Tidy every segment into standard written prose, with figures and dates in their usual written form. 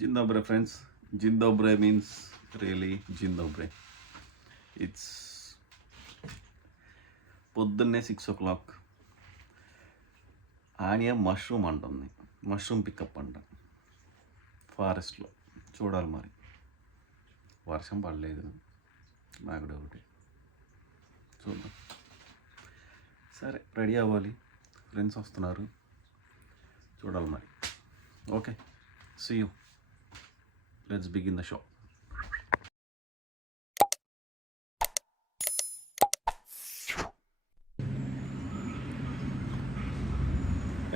Dzień dobry, friends. Dzień dobry means really Dzień dobry. It's పొద్దున్నే 6 o'clock. ఆనియా మష్రూమ్ అంటుంది. Mushroom pickup అంట ఫారెస్ట్లో. చూడాలి మరి. వర్షం పడలేదు, నాకు డౌట్. చూద్దాం. సరే, రెడీ అవ్వాలి. ఫ్రెండ్స్ వస్తున్నారు, చూడాలి మరి. Okay, see you. Let's begin the show.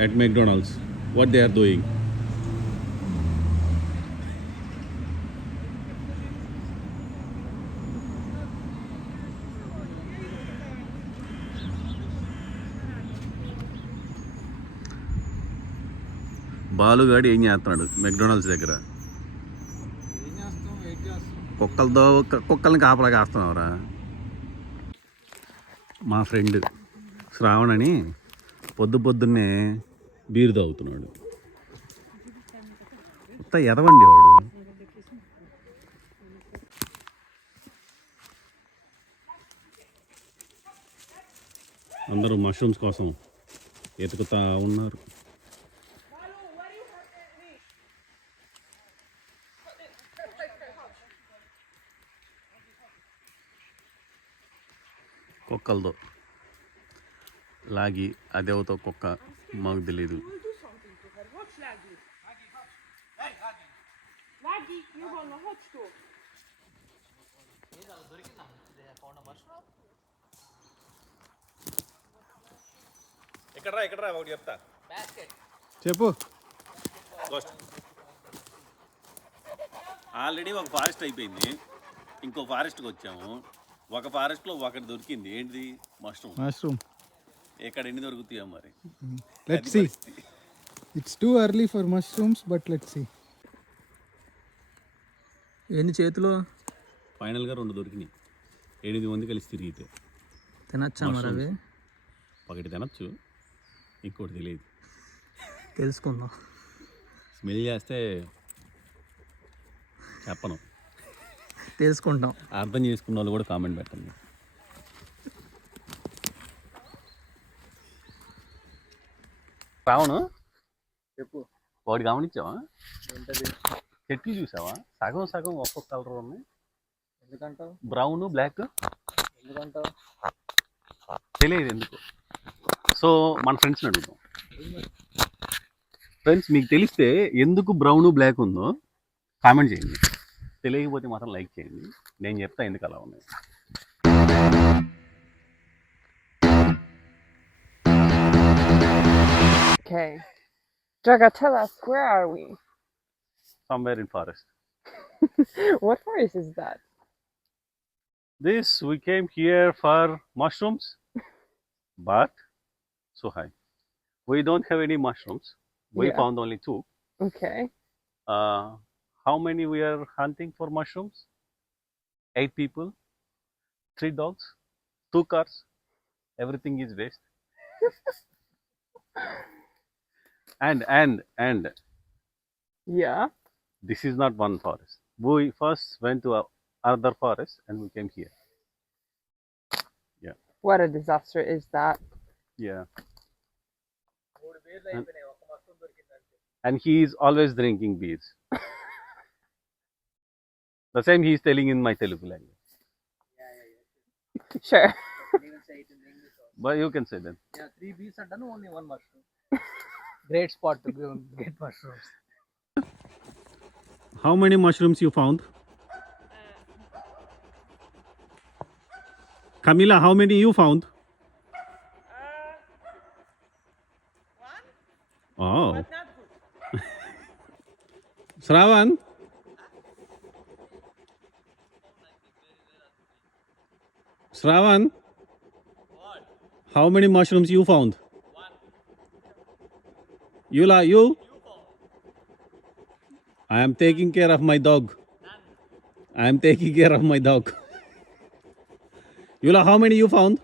At McDonald's, what they are doing? బాలుగాడు ఏం చేస్తున్నాడు మెక్డొనాల్డ్స్ దగ్గర? కుక్కల్ని కాపలా కాస్తున్నావురా. మా ఫ్రెండ్ శ్రావణ్ అని పొద్దున్నే బీరు తాగుతున్నాడు. కొత్త ఎదవండి వాడు. అందరూ మష్రూమ్స్ కోసం ఎతుకుతా ఉన్నారు. కుక్కలతో లాగి అదేవతో కుక్క మాకు తెలీదు. ఇక్కడ ఒకటి చెప్తా, చెప్పు. ఆల్రెడీ ఒక ఫారెస్ట్ అయిపోయింది, ఇంకో ఫారెస్ట్కి వచ్చాము. ఒక ఫారెస్ట్లో ఒకటి దొరికింది. ఏంటిది? మష్రూమ్. ఎక్కడ ఎన్ని దొరుకుతాయో మరి. Let's see. It's too early for mushrooms, but let's see. ఎన్ని చేతిలో? ఫైనల్గా 2 దొరికినాయి. 8 మంది కలిసి తిరిగితే తినచ్చా మరి అవి? ఒకటి తినచ్చు, ఇంకోటి తెలియదు. తెలుసుకుందాం. స్మెల్ చేస్తే చెప్పను, తెలుసుకుంటాం. అర్థం చేసుకున్న వాళ్ళు కూడా కామెంట్ పెట్టండి. రావణు చెప్పు. వాడు గమనించావా? చెట్లు చూసావా? సగం సగం ఒక్కొక్క కలర్ ఉన్నాయి. ఎందుకంటావు? Brown black. ఎందుకంటావు? తెలియదు ఎందుకు. సో మన ఫ్రెండ్స్ని అడుగుతాం. ఫ్రెండ్స్, మీకు తెలిస్తే ఎందుకు బ్రౌన్ బ్లాక్ ఉందో కామెంట్ చేయండి. తెలియకపోతే మాత్రం లైక్ చేయండి. నేను చెప్తా ఎందుకు అలా ఉన్నాయి. Okay. Draga, tell us, where are we? Somewhere in forest. What forest is that? We came here for mushrooms, but so high. We don't have any mushrooms. We found only 2. Okay. How many we are hunting for mushrooms? 8 people, 3 dogs, 2 cars. Everything is waste. And Yeah. this is not one forest. We first went to another forest and we came here. What a disaster is that? Yeah. And he is always drinking beers. The same he is telling in my Telugu language. Sure. But you can say that. Yeah, 3 bees are done, only 1 mushroom. Great spot to go get mushrooms. How many mushrooms you found? Camila, how many you found? One. Oh. But not good. Shravan? Shravan? What? How many mushrooms you found? One. You? You found. I am taking care of my dog. None. I am taking care of my dog. Yula, how many you found?